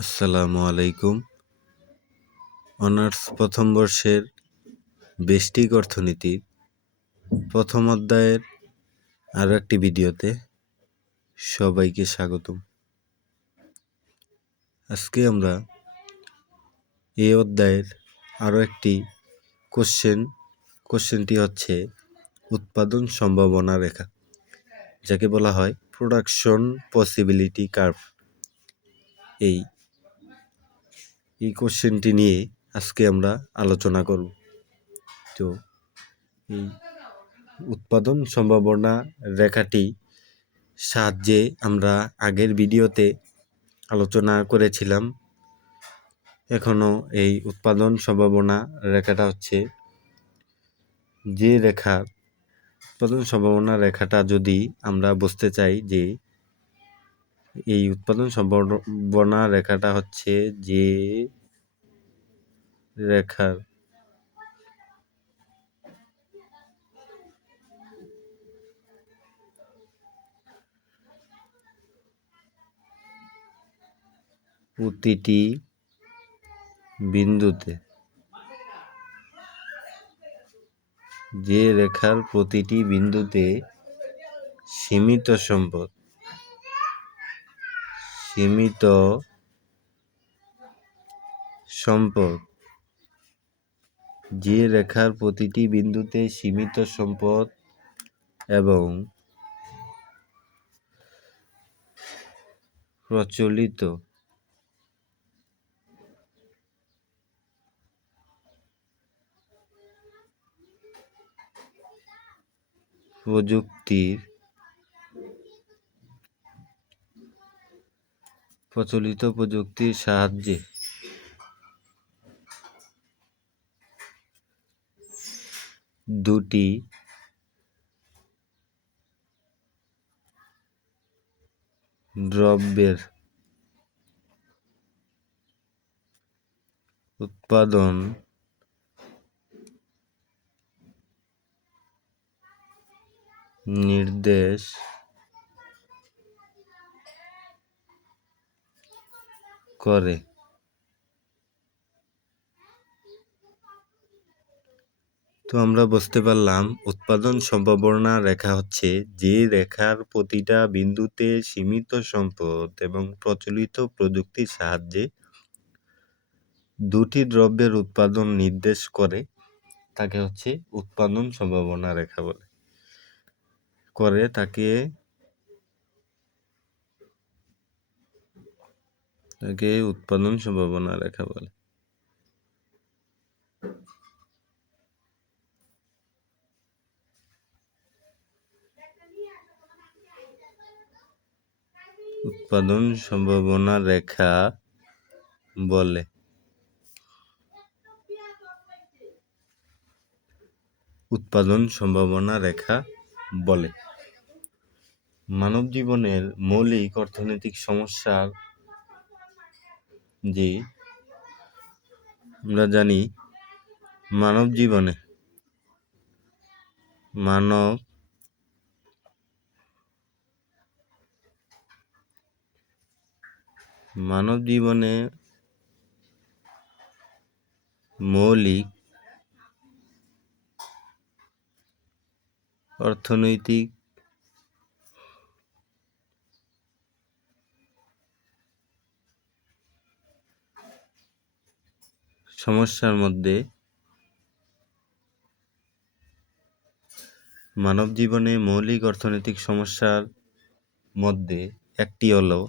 আসসালামু আলাইকুম। অনার্স প্রথম বর্ষের ব্যষ্টিক অর্থনীতির প্রথম অধ্যায়ের আরও একটি ভিডিওতে সবাইকে স্বাগতম। আজকে আমরা এই অধ্যায়ের আরও একটি কোশ্চেনটি হচ্ছে উৎপাদন সম্ভাবনা রেখা, যাকে বলা হয় প্রোডাকশন পসিবিলিটি কার্ভ। এই কোশ্চেনটি নিয়ে আজকে আমরা আলোচনা করব। তো এই উৎপাদন সম্ভাবনা রেখাটি সাহায্যে আমরা আগের ভিডিওতে আলোচনা করেছিলাম। এখনও এই উৎপাদন সম্ভাবনা রেখাটা হচ্ছে যে উৎপাদন সম্ভাবনা রেখাটা যদি আমরা বুঝতে চাই যে এই উৎপাদন সম্ভাবনা রেখাটা হচ্ছে যে রেখার প্রতিটি বিন্দুতে সীমিত সম্পদ যে রেখার প্রতিটি বিন্দুতে সীমিত সম্পদ এবং প্রচলিত প্রযুক্তির সাহায্যে দুটি দ্রব্যের উৎপাদন নির্দেশ করে। তো আমরা বুঝতে পারলাম উৎপাদন সম্ভাবনা রেখা হচ্ছে যে রেখার প্রতিটা বিন্দুতে সীমিত সম্পদ এবং প্রচলিত প্রযুক্তির সাহায্যে দুটি দ্রব্যের উৎপাদন নির্দেশ করে, তাকে হচ্ছে উৎপাদন সম্ভাবনা রেখা বলে। তাকে উৎপাদন সম্ভাবনা রেখা বলে। উৎপাদন সম্ভাবনা রেখা বলে। মানব জীবনের মৌলিক অর্থনৈতিক সমস্যার যে আমরা জানি মানব জীবনে মৌলিক অর্থনৈতিক সমস্যার মধ্যে একটি হলো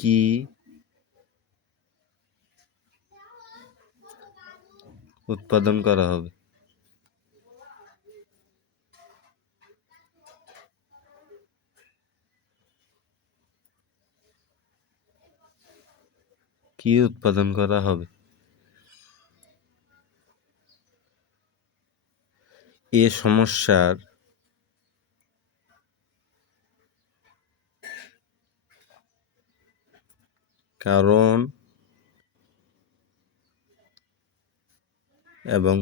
কি উৎপাদন করা হবে। এ সমস্যার কারণ এবং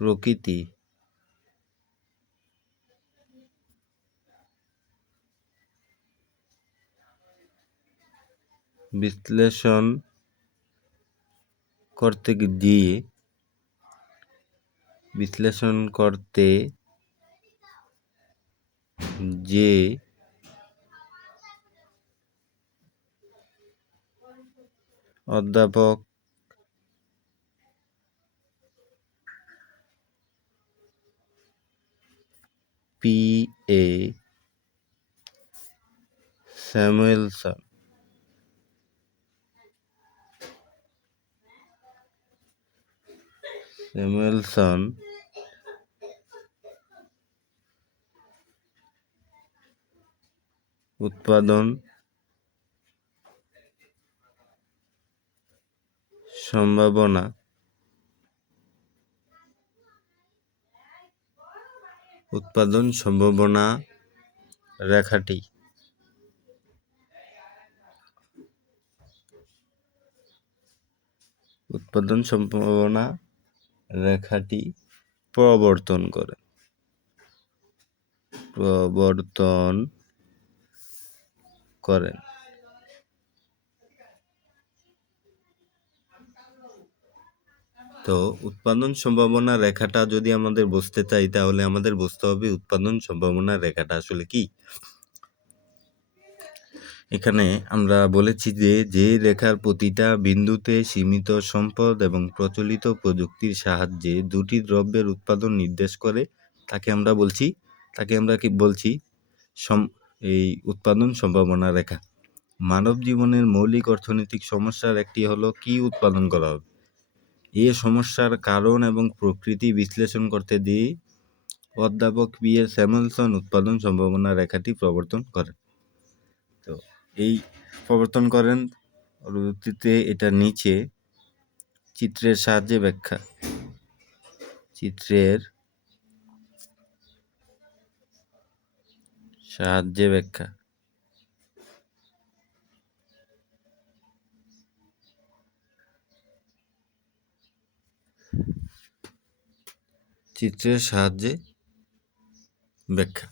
প্রকৃতি বিশ্লেষণ করতে যে অধ্যাপক P.A. স্যামুয়েলসন উৎপাদন সম্ভাবনা রেখাটি প্রবর্তন করেন। তো উৎপাদন সম্ভাবনা রেখাটা যদি আমাদের বুঝতে চাই, তাহলে আমাদের বুঝতে হবে উৎপাদন সম্ভাবনা রেখাটা আসলে কি। এখানে আমরা বলেছি যে রেখার প্রতিটা বিন্দুতে সীমিত সম্পদ এবং প্রচলিত প্রযুক্তির সাহায্যে দুটি দ্রব্যের উৎপাদন নির্দেশ করে, তাকে আমরা কি বলছি, এই উৎপাদন সম্ভাবনা রেখা। মানব জীবনের মৌলিক অর্থনৈতিক সমস্যার একটি হলো কি উৎপাদন করা হবে। এই সমস্যার কারণ এবং প্রকৃতি বিশ্লেষণ করতে দিয়ে অধ্যাপক P.A. স্যামুয়েলসন উৎপাদন সম্ভাবনা রেখাটি প্রবর্তন করেন। তো এই প্রবর্তন করেন, পরবর্তীতে এটা নিচে চিত্রের সাহায্যে ব্যাখ্যা। চিত্রের সাহায্যে ব্যাখ্যা।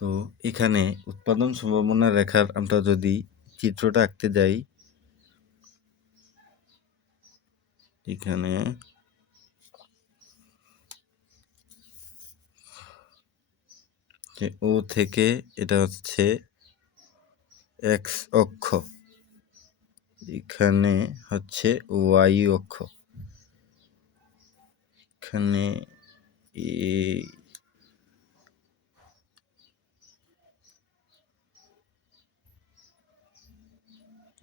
তো এখানে উৎপাদন সম্ভাবনা রেখার আমরা যদি চিত্রটা আঁকতে যাই, এখানে ও থেকে এটা হচ্ছে এক্স অক্ষ, এখানে হচ্ছে ওয়াই অক্ষ, এখানে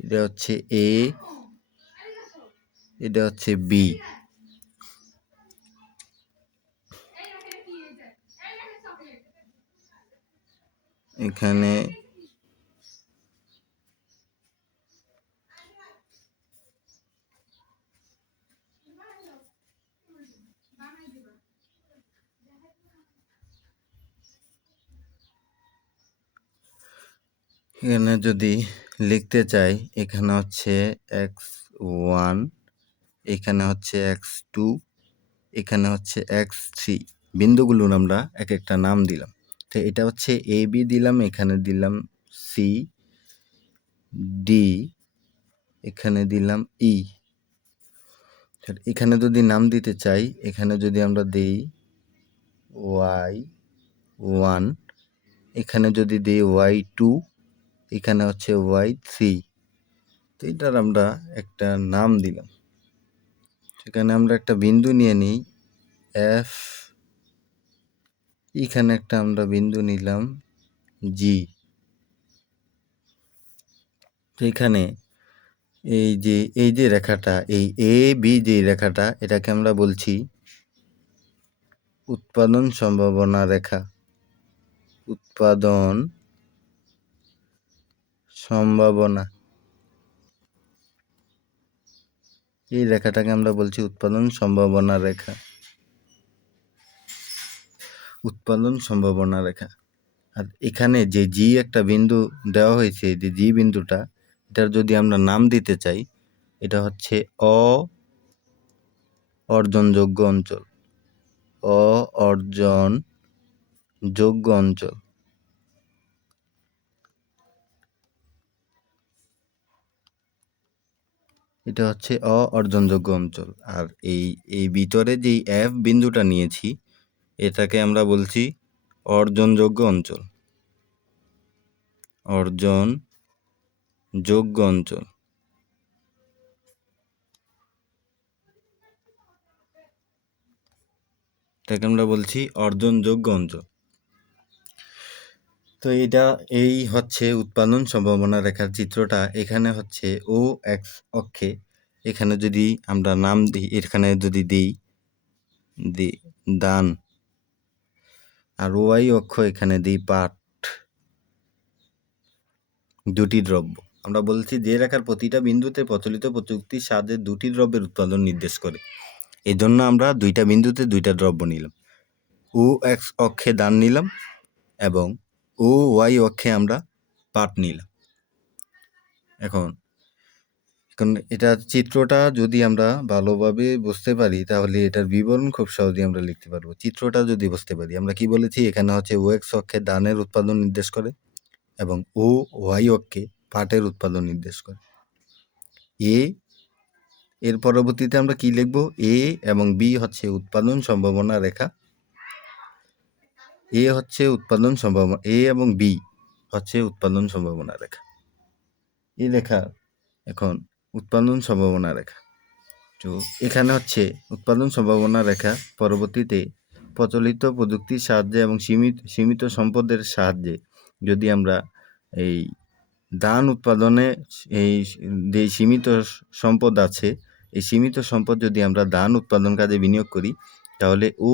এটা হচ্ছে এ, এটা হচ্ছে বি। এখানে যদি লিখতে চাই, এখানে হচ্ছে x1, এখানে হচ্ছে x2, এখানে হচ্ছে x3। বিন্দুগুলোর আমরা এক একটা নাম দিলাম। তো এটা হচ্ছে এ বি দিলাম, এখানে দিলাম সি ডি, এখানে দিলাম ই। এখানে যদি নাম দিতে চাই, এখানে যদি আমরা দিই y1, এখানে যদি দিই y2, এখানে হচ্ছে y3। তো এটার আমরা একটা নাম দিলাম। সেখানে আমরা একটা বিন্দু নিয়ে নিই এফ, এখানে একটা আমরা বিন্দু নিলাম জি। তো এখানে এই যে রেখাটা, এই এ বি যে রেখাটা, এটাকে আমরা বলছি উৎপাদন সম্ভাবনা রেখা। উৎপাদন সম্ভাবনা, এই রেখাটাকে আমরা বলছি উৎপাদন সম্ভাবনা রেখা। উৎপাদন সম্ভাবনা রেখা। আর এখানে যে জি একটা বিন্দু দেওয়া হয়েছে, যে জি বিন্দুটা, এটার যদি আমরা নাম দিতে চাই, এটা হচ্ছে অর্জনযোগ্য অঞ্চল। অর্জনযোগ্য অঞ্চল। এটা হচ্ছে অর্জনযোগ্য অঞ্চল। আর এই ভিতরে যেই এফ বিন্দুটা নিয়েছি, এটাকে আমরা বলছি অর্জনযোগ্য অঞ্চল। অর্জনযোগ্য অঞ্চল। এটাকে আমরা বলছি অর্জনযোগ্য অঞ্চল। তো এই হচ্ছে উৎপাদন সম্ভাবনা রেখার চিত্রটা। এখানে হচ্ছে ও এক্স অক্ষে, এখানে যদি আমরা নাম দিই, এখানে যদি দিই দান, আর ওয়াই অক্ষ এখানে দিই পাট, দুটি দ্রব্য। আমরা বলছি যে রেখার প্রতিটা বিন্দুতে প্রচলিত প্রযুক্তির সাহায্যে দুটি দ্রব্যের উৎপাদন নির্দেশ করে। এই জন্য আমরা দুইটা বিন্দুতে দুইটা দ্রব্য নিলাম। ও এক্স অক্ষে দান নিলাম এবং ও ওয়াই অক্ষে আমরা পাট নিলাম। এখন এটা চিত্রটা যদি আমরা ভালোভাবে বুঝতে পারি, তাহলে এটার বিবরণ খুব সহজেই আমরা লিখতে পারবো। চিত্রটা যদি বুঝতে পারি, আমরা কি বলেছি, এখানে হচ্ছে ও এক্স অক্ষে দানের উৎপাদন নির্দেশ করে এবং ও ওয়াই অক্ষে পাটের উৎপাদন নির্দেশ করে। এর পরবর্তীতে আমরা কি লিখব, এ এবং বি হচ্ছে উৎপাদন সম্ভাবনা রেখা। এ এবং বি হচ্ছে উৎপাদন সম্ভাবনা রেখা। এই রেখা এখন উৎপাদন সম্ভাবনা রেখা। তো এখানে হচ্ছে উৎপাদন সম্ভাবনা রেখা পরবর্তীতে প্রচলিত প্রযুক্তির সাহায্যে এবং সীমিত সম্পদের সাহায্যে যদি আমরা এই ধান উৎপাদনে যে সীমিত সম্পদ আছে, এই সীমিত সম্পদ যদি আমরা ধান উৎপাদন কাজে বিনিয়োগ করি, তাহলে ও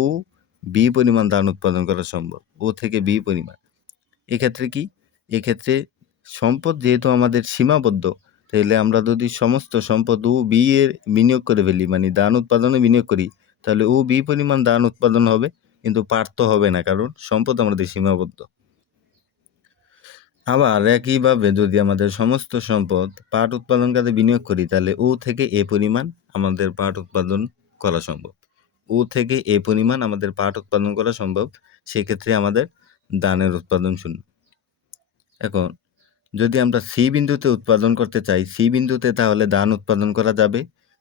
বি পরিমাণ ধান উৎপাদন করা সম্ভব। ও থেকে বি পরিমাণ। এক্ষেত্রে কি, এক্ষেত্রে সম্পদ যেহেতু আমাদের সীমাবদ্ধ, তাহলে আমরা যদি সমস্ত সম্পদ ও বি এর বিনিয়োগ করে ফেলি, মানে ধান উৎপাদনে বিনিয়োগ করি, তাহলে ও বি পরিমাণ ধান উৎপাদন হবে, কিন্তু পাট তো হবে না, কারণ সম্পদ আমাদের সীমাবদ্ধ। আবার একইভাবে যদি আমাদের সমস্ত সম্পদ পাট উৎপাদন কাজে বিনিয়োগ করি, তাহলে ও থেকে এ পরিমাণ আমাদের পাট উৎপাদন করা সম্ভব। ও থেকে এ পরিমাণ আমাদের পাট উৎপাদন করা সম্ভব। সেক্ষেত্রে আমাদের ধানের উৎপাদন শূন্য। এখন যদি আমরা সি বিন্দুতে উৎপাদন করতে চাই, সি বিন্দুতে তাহলে ধান উৎপাদন করা যাবে।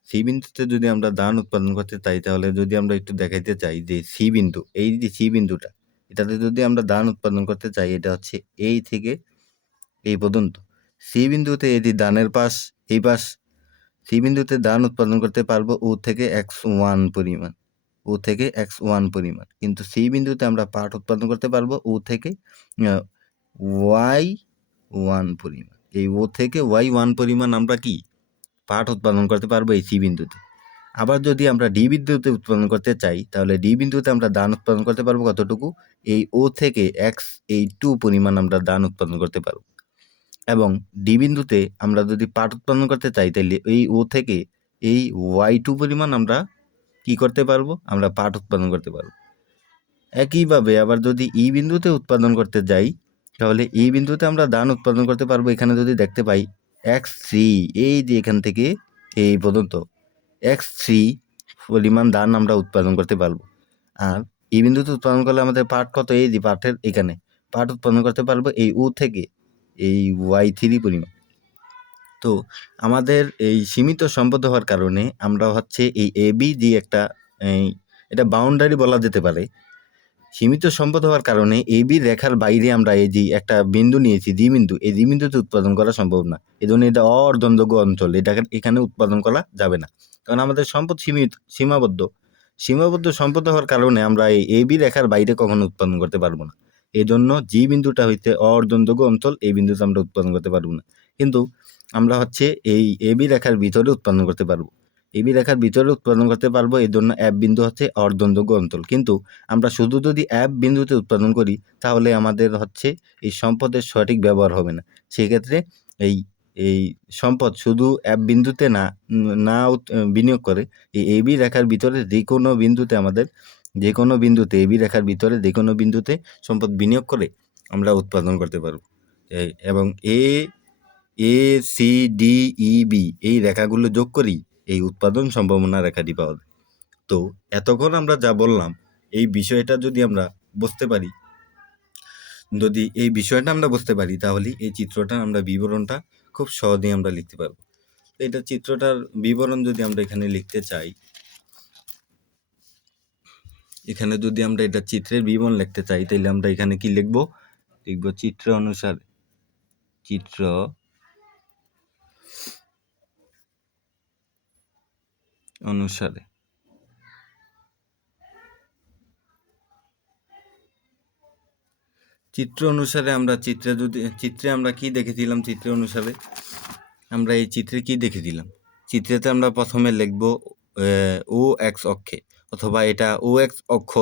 সি বিন্দুতে যদি আমরা ধান উৎপাদন করতে চাই, তাহলে যদি আমরা একটু দেখাইতে চাই যে সি বিন্দু, এই যে সি বিন্দুটা, এটাতে যদি আমরা ধান উৎপাদন করতে চাই, এটা হচ্ছে এই থেকে এই পর্যন্ত। সি বিন্দুতে এটি ধানের পাশ, এই পাশ। সি বিন্দুতে ধান উৎপাদন করতে পারবো ও থেকে x1 পরিমাণ, ও থেকে x1 পরিমাণ। কিন্তু সি বিন্দুতে আমরা পাট উৎপাদন করতে পারবো ও থেকে y1 পরিমাণ। এই ও থেকে y1 পরিমাণ আমরা কি পাট উৎপাদন করতে পারবো এই সি বিন্দুতে। আবার যদি আমরা ডি বিন্দুতে উৎপাদন করতে চাই, তাহলে ডি বিন্দুতে আমরা ধান উৎপাদন করতে পারবো কতটুকু, এই ও থেকে x2 পরিমাণ আমরা ধান উৎপাদন করতে পারবো। এবং ডি বিন্দুতে আমরা যদি পাট উৎপাদন করতে চাই, তাহলে এই ও থেকে এই y2 পরিমাণ আমরা কি করতে পারবো, আমরা পাট উৎপাদন করতে পারবো। একইভাবে আবার যদি ই বিন্দুতে উৎপাদন করতে যাই, তাহলে এই বিন্দুতে আমরা ধান উৎপাদন করতে পারবো। এখানে যদি দেখতে পাই x3, এই যে এখান থেকে এই পর্যন্ত x3 পরিমাণ ধান আমরা উৎপাদন করতে পারবো। আর এই বিন্দুতে উৎপাদন করলে আমাদের পাট কত, এই যে পাটের এখানে পাট উৎপাদন করতে পারবো এই ও থেকে এই y3 পরিমাণ। তো আমাদের এই সীমিত সম্পদ হওয়ার কারণে আমরা হচ্ছে এই এবি যে একটা এটা বাউন্ডারি বলা যেতে পারে। সীমিত সম্পদ হওয়ার কারণে এবি রেখার বাইরে আমরা এই যে একটা বিন্দু নিয়েছি, জি বিন্দু, এই জি বিন্দুতে উৎপাদন করা সম্ভব না। এই জন্য এটা অর্ধনযোগ্য অঞ্চল, এটা এখানে উৎপাদন করা যাবে না, কারণ আমাদের সম্পদ সীমাবদ্ধ সম্পদ হওয়ার কারণে আমরা এই এবি রেখার বাইরে কখনো উৎপাদন করতে পারবো না। এই জন্য জি বিন্দুটা হইতে অর্ধনযোগ্য অঞ্চল, এই বিন্দুতে আমরা উৎপাদন করতে পারবো না। কিন্তু আমরা হচ্ছে এই এবি রেখার ভিতরে উৎপাদন করতে পারবো, এবি রেখার ভিতরে উৎপাদন করতে পারবো। এই জন্য এফ বিন্দু হচ্ছে অর্ধনযোগ্য অঞ্চল। কিন্তু আমরা শুধু যদি এফ বিন্দুতে উৎপাদন করি, তাহলে আমাদের হচ্ছে এই সম্পদের সঠিক ব্যবহার হবে না। সেক্ষেত্রে এই এই সম্পদ শুধু এফ বিন্দুতে না বিনিয়োগ করে এই এবি রেখার ভিতরে যে কোনো বিন্দুতে এবি রেখার ভিতরে যে কোনো বিন্দুতে সম্পদ বিনিয়োগ করে আমরা উৎপাদন করতে পারবো। এবং A C D E B এই রেখাগুলো যোগ করি এই উৎপাদন সম্ভাবনা রেখাটি পাওয়া যায়। তো এতক্ষণ আমরা যা বললাম এই বিষয়টা যদি আমরা বুঝতে পারি, তাহলে এই চিত্রটা আমরা বিবরণটা খুব সহজেই আমরা লিখতে পারবো। এটা চিত্রটার বিবরণ যদি আমরা এখানে লিখতে চাই, এখানে যদি আমরা এটা চিত্রের বিবরণ লিখতে চাই, তাহলে আমরা এখানে কি লিখব চিত্র অনুসারে আমরা চিত্রে আমরা কি দেখেছিলাম, চিত্রেতে আমরা প্রথমে লিখব ও এক্স অক্ষে, অথবা এটা ও এক্স অক্ষ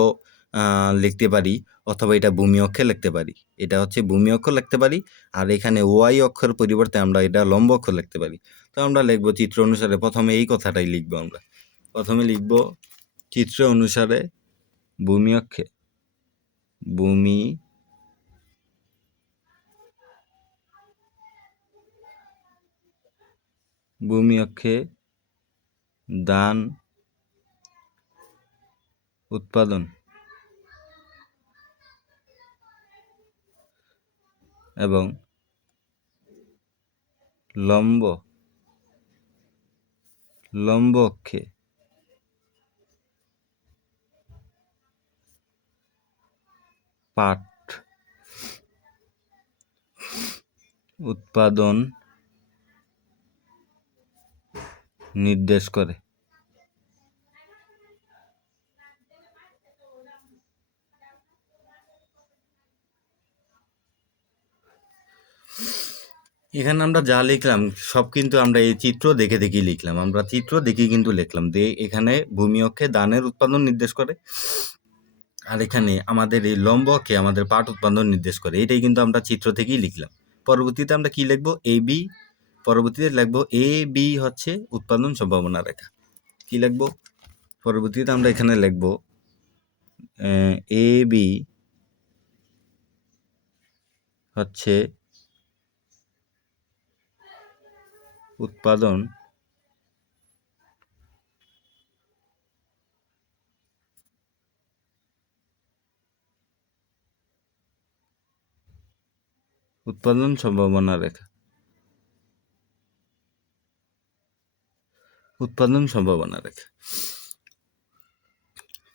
লিখতে পারি, অথবা এটা ভূমি অক্ষে লিখতে পারি। এটা হচ্ছে ভূমি অক্ষ লিখতে পারি, আর এখানে ওয়াই অক্ষের পরিবর্তে আমরা এটা লম্ব অক্ষ লিখতে পারি। তো আমরা লিখব চিত্র অনুসারে, প্রথমে এই কথাটাই লিখব। আমরা প্রথমে লিখব চিত্র অনুসারে ভূমি অক্ষে ধান উৎপাদন এবং লম্ব অক্ষে পাট উৎপাদন নির্দেশ করে। এখানে আমরা যা লিখলাম সব কিন্তু আমরা এই চিত্র দেখে লিখলাম। আমরা চিত্র দেখে কিন্তু লিখলাম যে এখানে ভূমি অক্ষে ধানের উৎপাদন নির্দেশ করে, আর এখানে আমাদের এই লম্ব অক্ষে আমাদের পাট উৎপাদন নির্দেশ করে। এটাই কিন্তু আমরা চিত্র থেকেই লিখলাম। পরবর্তীতে আমরা কি লিখবো, পরবর্তীতে লিখবো এ বি হচ্ছে উৎপাদন সম্ভাবনা রেখা। কি লিখবো পরবর্তীতে আমরা এখানে লিখবো এ বি হচ্ছে উৎপাদন সম্ভাবনা রেখা।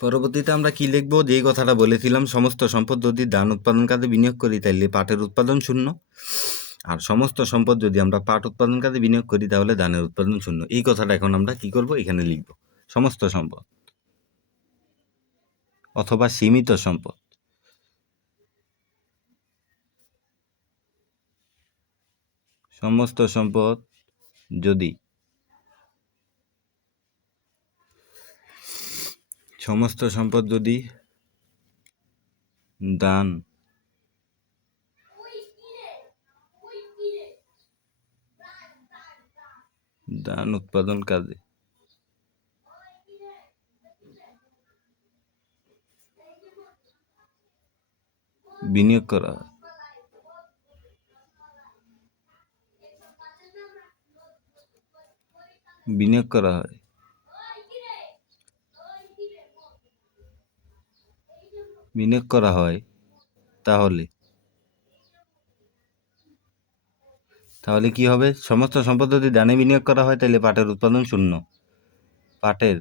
পরবর্তীতে আমরা কি লিখবো, যে কথাটা বলেছিলাম, সমস্ত সম্পদ যদি ধান উৎপাদন কাজে বিনিয়োগ করি তাহলে পাটের উৎপাদন শূন্য, আর সমস্ত সম্পদ যদি আমরা পাট উৎপাদন কাজে বিনিয়োগ করি তাহলে ধানের উৎপাদন শূন্য। এই কথাটা এখন আমরা কি করব, এখানে লিখব। সমস্ত সম্পদ অথবা সীমিত সম্পদ যদি ধান উৎপাদন কাজে বিনিয়োগ করা হয়, তাহলে কি হবে, সমস্ত সম্পদ যদি ধানে বিনিয়োগ করা হয় তাহলে পাটের উৎপাদন শূন্য। পাটের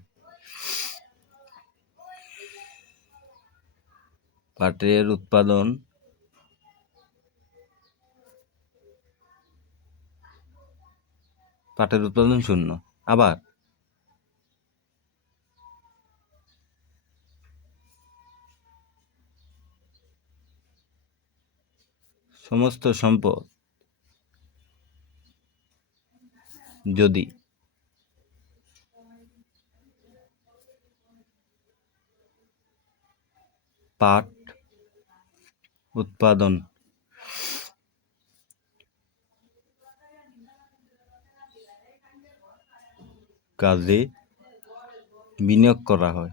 উৎপাদন শূন্য। আবার সমস্ত সম্পদ যদি পাট উৎপাদন কাজে বিনিয়োগ করা হয়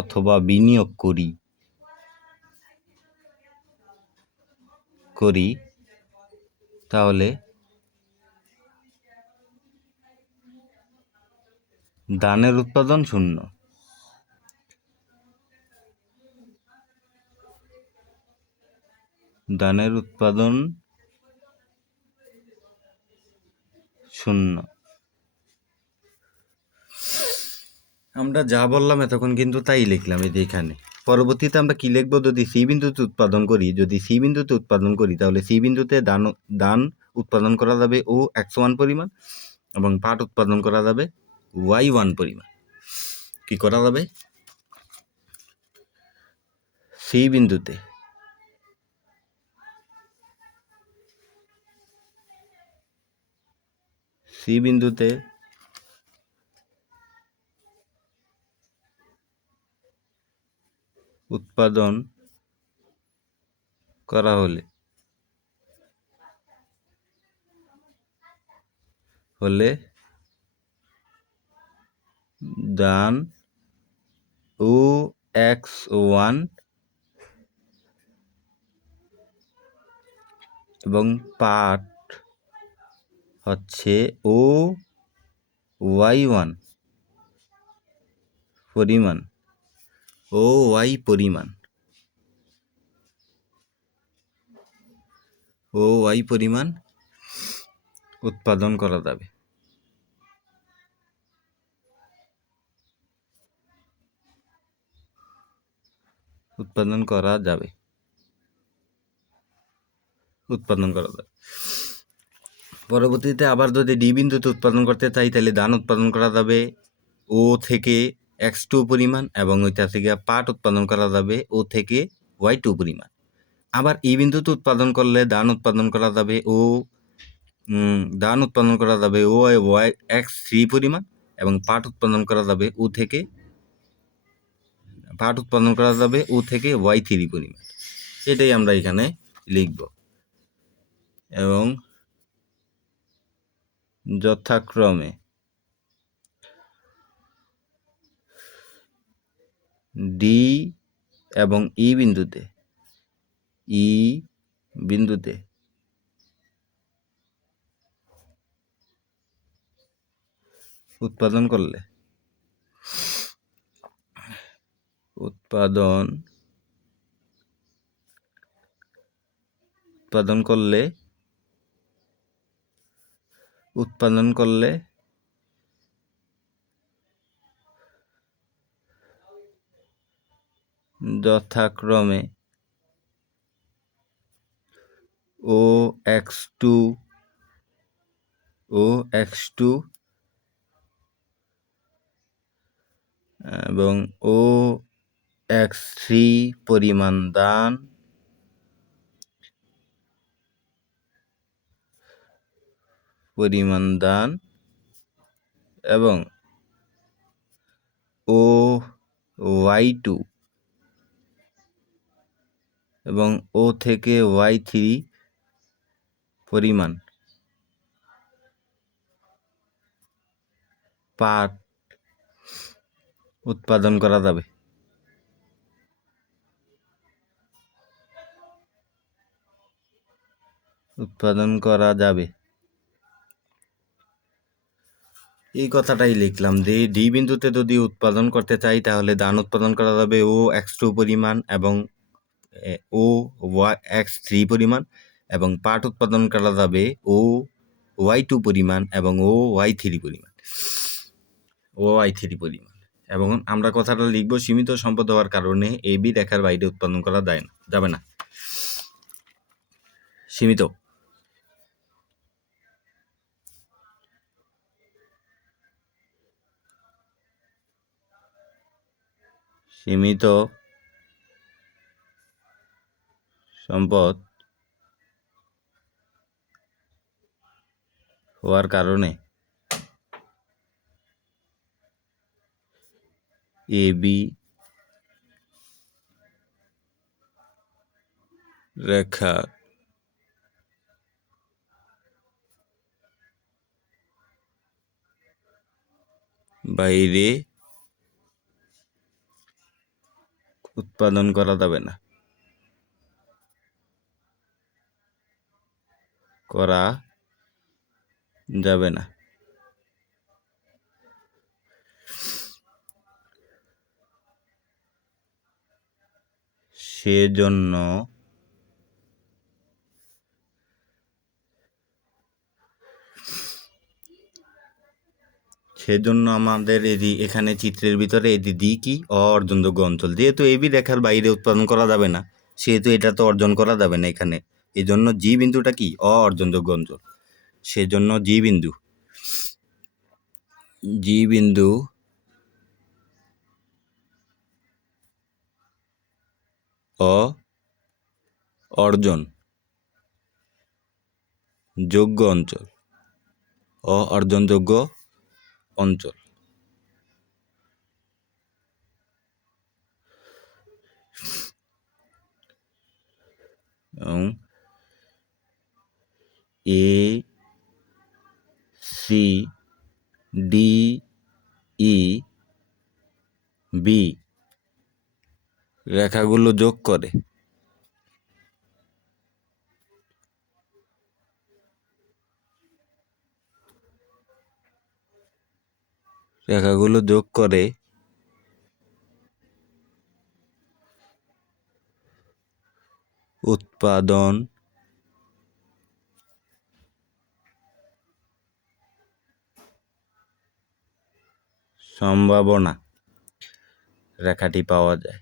অথবা বিনিয়োগ করি করি তাহলে ধানের উৎপাদন শূন্য। ধানের উৎপাদন শূন্য। আমরা যা বললাম এতক্ষণ কিন্তু তাই লিখলাম এই যে এখানে। পরবর্তীতে আমরা কি লিখবো, যদি সি বিন্দুতে উৎপাদন করি তাহলে সি বিন্দুতে ধান উৎপাদন করা যাবে ও x1 পরিমাণ এবং পাট উৎপাদন করা যাবে y1 পরিমাণ। কি করা যাবে, সি বিন্দুতে উৎপাদন করা হলে ধান ও x1 এবং পাট হচ্ছে ও y1 পরিমাণ উৎপাদন করা যাবে। পরবর্তীতে আবার যদি ডি বিন্দুতে উৎপাদন করতে চাই তাহলে ধান উৎপাদন করা যাবে ও থেকে x2 পরিমাণ এবং ওইটা থেকে পাট উৎপাদন করা যাবে ও থেকে y2 পরিমাণ। আবার ই বিন্দুতে উৎপাদন করলে ধান উৎপাদন করা যাবে ও x3 পরিমাণ এবং পাট উৎপাদন করা যাবে ও থেকে y3 পরিমাণ। এটাই আমরা এখানে লিখব এবং যথাক্রমে ডি এবং ই বিন্দুতে উৎপাদন করলে যথাক্রমে ও x2 এবং ও x3 পরিমাণ ধান এবং ও y2 এবং ও থেকে y3 পরিমাণ পাট উৎপাদন করা যাবে। এই কথাটাই লিখলাম যে ডি বিন্দুতে যদি উৎপাদন করতে চাই তাহলে ধান উৎপাদন করা যাবে ও x2 পরিমাণ এবং ও x3 পরিমাণ এবং পাট উৎপাদন করা যাবে ও y2 পরিমাণ এবং ও y3 পরিমাণ। এবং আমরা কথাটা লিখব, সীমিত সম্পদ হওয়ার কারণে এ বি রেখার বাইরে উৎপাদন করা যাবে না। সীমিত সম্পদ হওয়ার কারণে এ বি রেখার বাইরে উৎপাদন করা যাবে না। করা যাবে না। সেজন্য আমাদের এখানে চিত্রের ভিতরে এটি দিই কি অর্জনযোগ্য অঞ্চল, যেহেতু এবি রেখার বাইরে উৎপাদন করা যাবে না সেহেতু এটা তো অর্জন করা যাবে না এখানে, এই জন্য জি বিন্দুটা কি অর্জনযোগ্য অঞ্চল। সেজন্য জি বিন্দু অর্জন যোগ্য অঞ্চল, অর্জনযোগ্য অঞ্চল। এবং A C D E B রেখাগুলো যোগ করে উৎপাদন সম্ভাবনা রেখাটি পাওয়া যায়।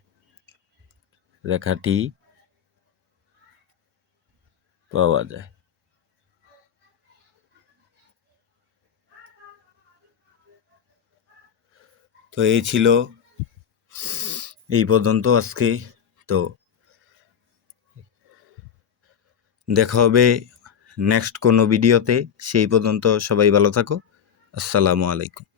তো এই ছিল এই পর্যন্ত আজকে। তো দেখা হবে নেক্সট কোনো ভিডিওতে, সেই পর্যন্ত সবাই ভালো থাকো। আসসালামু আলাইকুম।